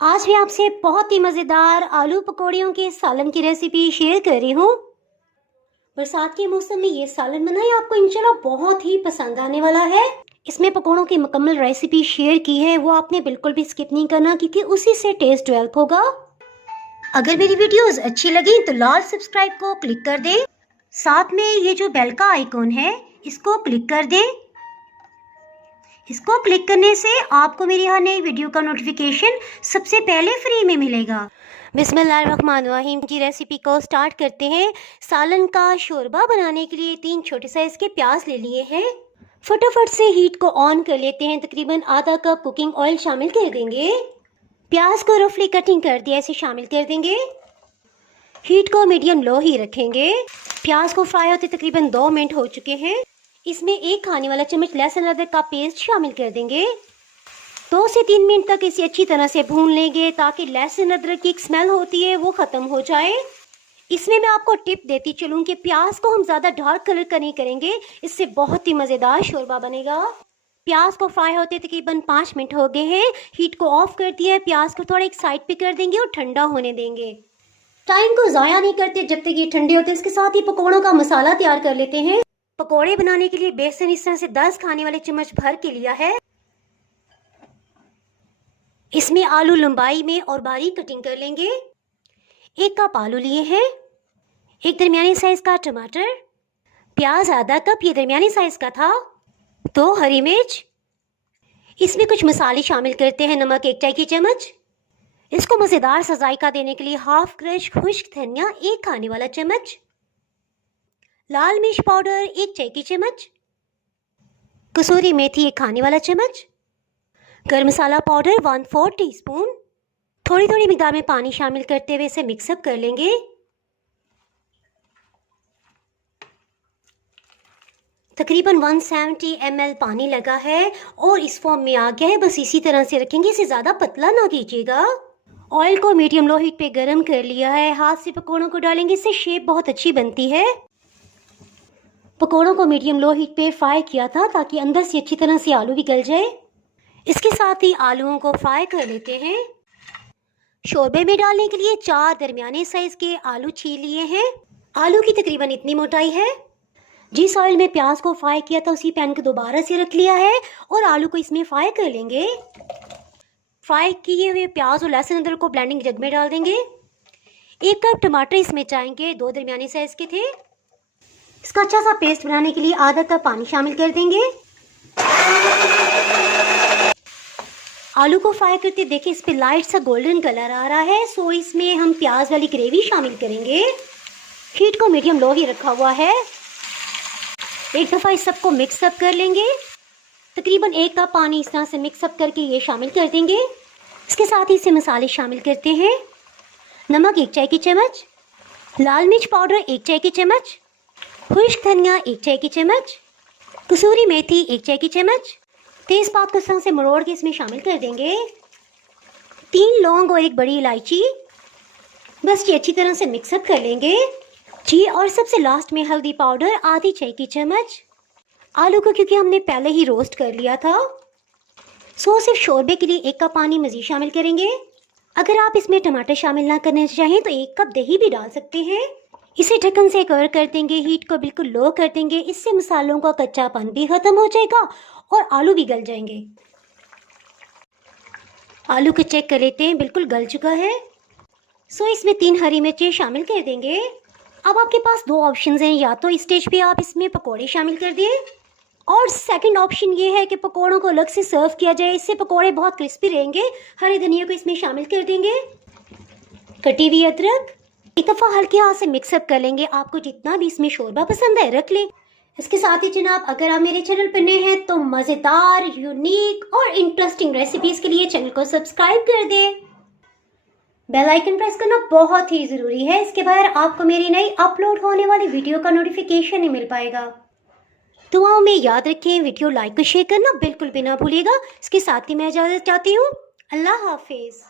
आज मैं आपसे बहुत ही मज़ेदार आलू पकौड़ियों के सालन की रेसिपी शेयर कर रही हूँ। बरसात के मौसम में ये सालन बनाएं, आपको इंशाल्लाह बहुत ही पसंद आने वाला है। इसमें पकौड़ों की मुकम्मल रेसिपी शेयर की है, वो आपने बिल्कुल भी स्किप नहीं करना क्योंकि उसी से टेस्ट डेवलप होगा। अगर मेरी वीडियोस अच्छी लगी तो लाल सब्सक्राइब को क्लिक कर दें। साथ में ये जो बेल का आइकॉन है इसको क्लिक कर दें। इसको क्लिक करने से आपको मेरी हर नई वीडियो का नोटिफिकेशन सबसे पहले फ्री में मिलेगा। बिस्मिल्लाहिर्रहमानिर्रहीम की रेसिपी को स्टार्ट करते हैं। सालन का शोरबा बनाने के लिए 3 छोटे साइज़ के प्याज ले लिए हैं। फटाफट से हीट को ऑन कर लेते हैं। तकरीबन आधा कप कुकिंग ऑयल शामिल कर देंगे। प्याज को रफली कटिंग कर दिया इसे शामिल कर देंगे। हीट को मीडियम लो ही रखेंगे। प्याज को फ्राई होते तकरीबन 2 मिनट हो चुके हैं। इसमें 1 खाने वाला चम्मच लहसुन अदरक का पेस्ट शामिल कर देंगे। 2 से 3 मिनट तक इसे अच्छी तरह से भून लेंगे ताकि लहसुन अदरक की एक स्मेल होती है वो ख़त्म हो जाए। इसमें मैं आपको टिप देती चलूँ कि प्याज को हम ज़्यादा डार्क कलर का नहीं करेंगे, इससे बहुत ही मज़ेदार शोरबा बनेगा। प्याज को फ्राई होते तकरीबन 5 मिनट हो गए हैं। हीट को ऑफ कर दिया है। प्याज को थोड़ा एक साइड पे कर देंगे और ठंडा होने देंगे। टाइम को ज़ाया नहीं करते जब तक ये ठंडे होते। इसके साथ ही पकौड़ों का मसाला तैयार कर लेते हैं। पकोड़े बनाने के लिए बेसन इस तरह से 10 खाने वाले चम्मच भर के लिया है। इसमें आलू लंबाई में और बारीक कटिंग कर लेंगे। 1 कप आलू लिए हैं। 1 दरमियानी साइज का टमाटर, प्याज आधा कप ये दरमियानी साइज का था, 2 हरी मिर्च। इसमें कुछ मसाले शामिल करते हैं। नमक 1 चाय की चम्मच। इसको मज़ेदार सा जायका देने के लिए हाफ क्रश खुश्क धनिया 1 खाने वाला चम्मच, लाल मिर्च पाउडर 1 चाय की चम्मच, कसूरी मेथी 1 खाने वाला चम्मच, गरम मसाला पाउडर 1/4 टीस्पून। थोड़ी थोड़ी मिकदार में पानी शामिल करते हुए इसे मिक्सअप कर लेंगे। तकरीबन 170 ml पानी लगा है और इस फॉर्म में आ गया है। बस इसी तरह से रखेंगे, इसे ज़्यादा पतला ना कीजिएगा। ऑयल को मीडियम लो हीट पे गर्म कर लिया है। हाथ से पकौड़ों को डालेंगे, इससे शेप बहुत अच्छी बनती है। पकौड़ों को मीडियम लो हीट पे फ्राई किया था ताकि अंदर से अच्छी तरह से आलू भी गल जाए। इसके साथ ही आलूओं को फ्राई कर लेते हैं। शोरबे में डालने के लिए 4 दरमियाने साइज के आलू छील लिए हैं। आलू की तकरीबन इतनी मोटाई है। जिस ऑयल में प्याज को फ्राई किया था उसी पैन को दोबारा से रख लिया है और आलू को इसमें फ्राई कर लेंगे। फ्राई किए हुए प्याज और लहसुन अदरक को ब्लेंडिंग जग में डाल देंगे। 1 कप टमाटर इसमें चाहेंगे, 2 दरमियाने साइज के थे। इसका अच्छा सा पेस्ट बनाने के लिए आधा कप पानी शामिल कर देंगे। आलू को फ्राई करते देखिए इस पे लाइट सा गोल्डन कलर आ रहा है। सो इसमें हम प्याज वाली ग्रेवी शामिल करेंगे। हीट को मीडियम लो ही रखा हुआ है। एक दफ़ा इस सबको मिक्सअप कर लेंगे। तकरीबन 1 कप पानी इस तरह से मिक्सअप करके ये शामिल कर देंगे। इसके साथ ही इसे मसाले शामिल करते हैं। नमक 1 चाय की चम्मच, लाल मिर्च पाउडर 1 चाय की चम्मच, खुश्क धनिया 1 चाय की चम्मच, कसूरी मेथी 1 चाय की चम्मच, तेज़पात को इस तरह से मरोड़ के इसमें शामिल कर देंगे। 3 लौंग और 1 बड़ी इलायची। बस ये अच्छी तरह से मिक्सअप कर लेंगे जी। और सबसे लास्ट में हल्दी पाउडर आधी चाय की चम्मच। आलू को क्योंकि हमने पहले ही रोस्ट कर लिया था, सो सिर्फ शोरबे के लिए 1 कप पानी मज़ीद शामिल करेंगे। अगर आप इसमें टमाटर शामिल ना करना चाहें तो 1 कप दही भी डाल सकते हैं। इसे ढक्कन से कवर कर देंगे। हीट को बिल्कुल लो कर देंगे। इससे मसालों का कच्चापन भी ख़त्म हो जाएगा और आलू भी गल जाएंगे। आलू को चेक कर लेते हैं, बिल्कुल गल चुका है। सो इसमें 3 हरी मिर्चें शामिल कर देंगे। अब आपके पास 2 ऑप्शंस हैं, या तो इस स्टेज पे आप इसमें पकोड़े शामिल कर दें और सेकंड ऑप्शन ये है कि पकोड़ों को अलग से सर्व किया जाए। इससे पकोड़े बहुत क्रिस्पी रहेंगे। हरी धनिया को इसमें शामिल कर देंगे। कटी हुई अदरक। एक दफ़ा हल्के हाथ से मिक्सअप कर लेंगे। आपको जितना भी इसमें शोरबा पसंद है रख लें। इसके साथ ही जनाब, अगर आप मेरे चैनल पर नए हैं तो मज़ेदार, यूनिक और इंटरेस्टिंग रेसिपीज़ के लिए चैनल को सब्सक्राइब कर दें। बेल आइकन प्रेस करना बहुत ही ज़रूरी है। इसके बगैर आपको मेरी नई अपलोड होने वाली वीडियो का नोटिफिकेशन नहीं मिल पाएगा। दुआओं में याद रखें, वीडियो लाइक और शेयर करना बिल्कुल भी ना भूलिएगा। इसके साथ ही मैं इजाज़त चाहती हूँ। अल्लाह हाफिज़।